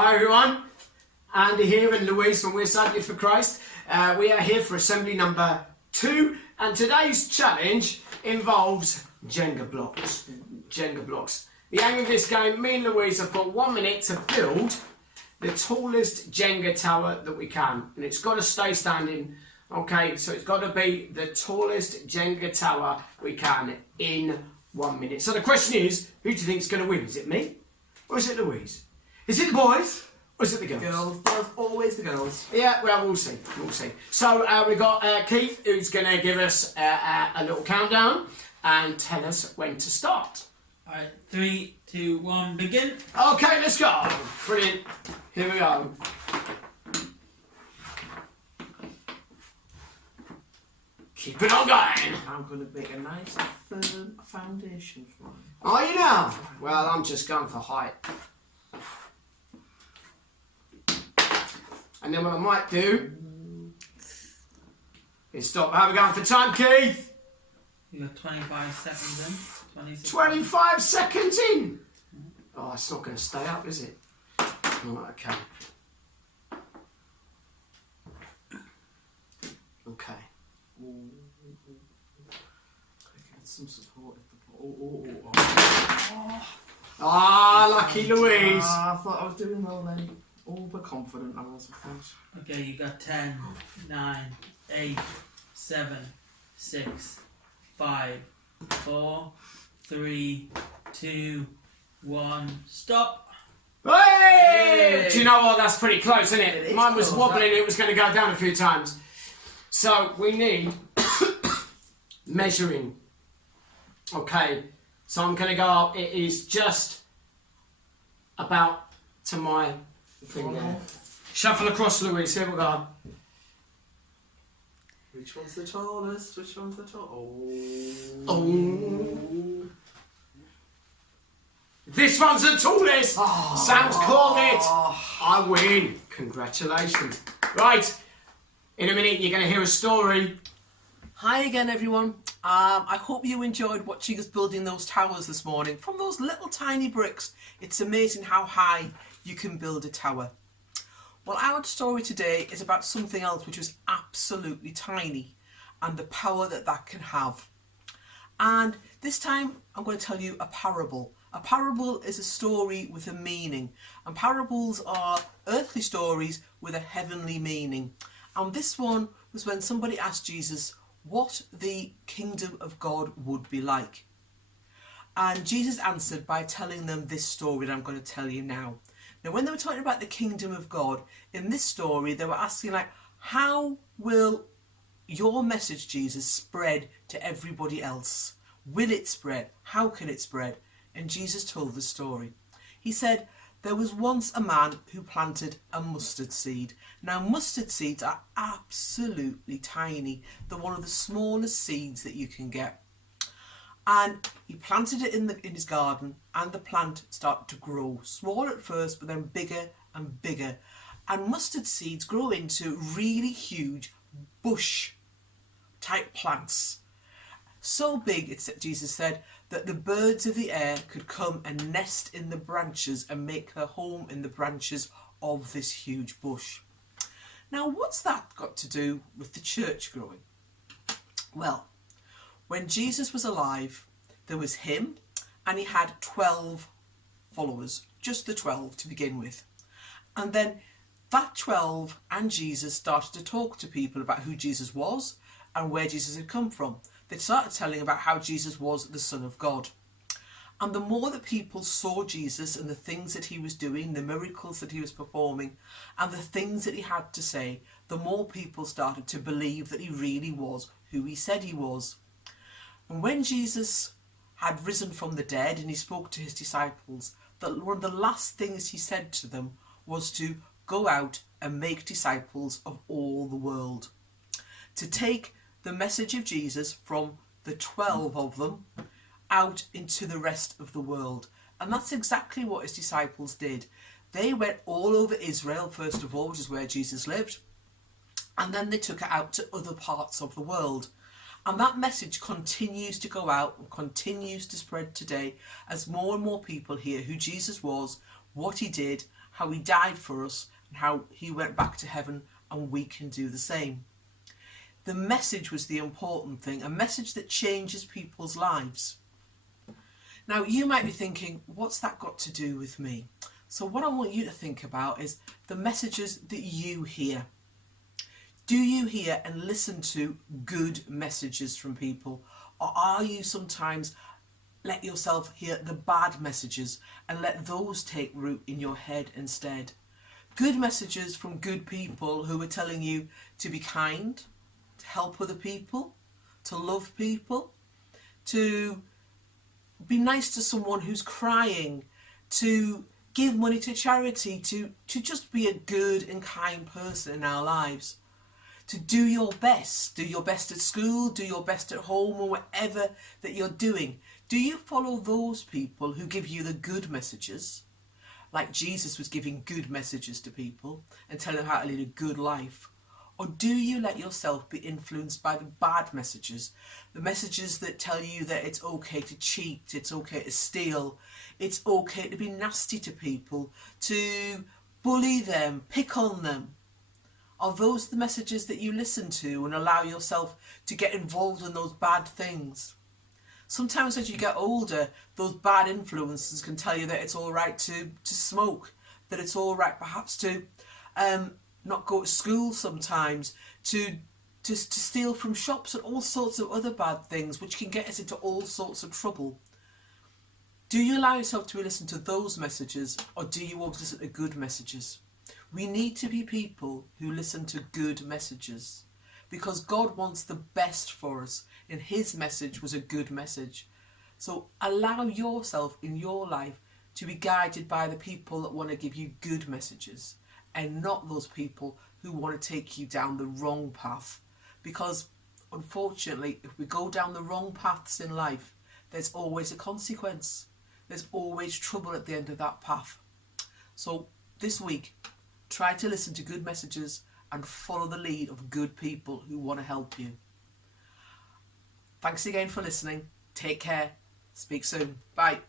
Hi everyone, Andy here and Louise from We're Saviour for Christ. We are here for assembly number 2 and today's challenge involves Jenga blocks. The aim of this game, me and Louise have got 1 minute to build the tallest Jenga tower that we can, and it's got to stay standing. Okay, so it's got to be the tallest Jenga tower we can in 1 minute. So the question is, who do you think is going to win? Is it me or is it Louise? Is it the boys or is it the girls? Girls, always the girls. Yeah, well, we'll see. So we've got Keith, who's going to give us a little countdown and tell us when to start. Alright, 3, 2, 1, begin. Okay, let's go. Brilliant. Here we go. Keep it on going. I'm going to make a nice firm foundation for you. Are you now? Well, I'm just going for height. And then what I might do is stop. How are we going for time, Keith? You got 25 seconds in. 25 seconds in. Oh, it's not going to stay up, is it? Right, okay. Okay. Get some support. Ah, lucky Louise. I thought I was doing well then. Overconfident I was, I thought. Okay, you got 10, 9, 8, 7, 6, 5, 4, 3, 2, 1, stop. Hey! Do you know what? That's pretty close, isn't it? It is Mine was close, wobbling, it was going to go down a few times. So we need measuring. Okay, so I'm going to go up. It is just about to my thing there. Shuffle across, Louise. Here we go. Which one's the tallest? Which one's the tallest? Oh. This one's the tallest. Sam's called it. I win. Congratulations. Right. In a minute, you're going to hear a story. Hi again, everyone. I hope you enjoyed watching us building those towers this morning from those little tiny bricks. It's amazing how high you can build a tower. Well, our story today is about something else which was absolutely tiny and the power that that can have. And this time I'm going to tell you a parable. A parable is a story with a meaning, and parables are earthly stories with a heavenly meaning. And this one was when somebody asked Jesus what the kingdom of God would be like. And Jesus answered by telling them this story that I'm going to tell you now. Now, when they were talking about the kingdom of God, in this story, they were asking, like, how will your message, Jesus, spread to everybody else? Will it spread? How can it spread? And Jesus told the story. He said, there was once a man who planted a mustard seed. Now, mustard seeds are absolutely tiny. They're one of the smallest seeds that you can get. And he planted it in his garden, and the plant started to grow. Small at first, but then bigger and bigger. And mustard seeds grow into really huge bush-type plants. So big, Jesus said, that the birds of the air could come and nest in the branches and make their home in the branches of this huge bush. Now, what's that got to do with the church growing? Well, when Jesus was alive, there was him and he had 12 followers, just the 12 to begin with. And then that 12 and Jesus started to talk to people about who Jesus was and where Jesus had come from. They started telling about how Jesus was the Son of God. And the more that people saw Jesus and the things that he was doing, the miracles that he was performing, and the things that he had to say, the more people started to believe that he really was who he said he was. And when Jesus had risen from the dead and he spoke to his disciples, that one of the last things he said to them was to go out and make disciples of all the world. To take the message of Jesus from the 12 of them out into the rest of the world. And that's exactly what his disciples did. They went all over Israel, first of all, which is where Jesus lived. And then they took it out to other parts of the world. And that message continues to go out and continues to spread today as more and more people hear who Jesus was, what he did, how he died for us, and how he went back to heaven, and we can do the same. The message was the important thing, a message that changes people's lives. Now, you might be thinking, what's that got to do with me? So what I want you to think about is the messages that you hear. Do you hear and listen to good messages from people? Or are you sometimes let yourself hear the bad messages and let those take root in your head instead? Good messages from good people who are telling you to be kind, to help other people, to love people, to be nice to someone who's crying, to give money to charity, to just be a good and kind person in our lives. To do your best at school, do your best at home, or whatever that you're doing. Do you follow those people who give you the good messages, like Jesus was giving good messages to people and telling them how to lead a good life? Or do you let yourself be influenced by the bad messages, the messages that tell you that it's okay to cheat, it's okay to steal, it's okay to be nasty to people, to bully them, pick on them? Are those the messages that you listen to and allow yourself to get involved in those bad things? Sometimes as you get older, those bad influences can tell you that it's all right to smoke, that it's all right perhaps to not go to school sometimes, to steal from shops and all sorts of other bad things which can get us into all sorts of trouble. Do you allow yourself to listen to those messages, or do you always listen to good messages? We need to be people who listen to good messages, because God wants the best for us, and his message was a good message. So allow yourself in your life to be guided by the people that want to give you good messages, and not those people who want to take you down the wrong path. Because unfortunately, if we go down the wrong paths in life, there's always a consequence. There's always trouble at the end of that path. So this week, try to listen to good messages and follow the lead of good people who want to help you. Thanks again for listening. Take care. Speak soon. Bye.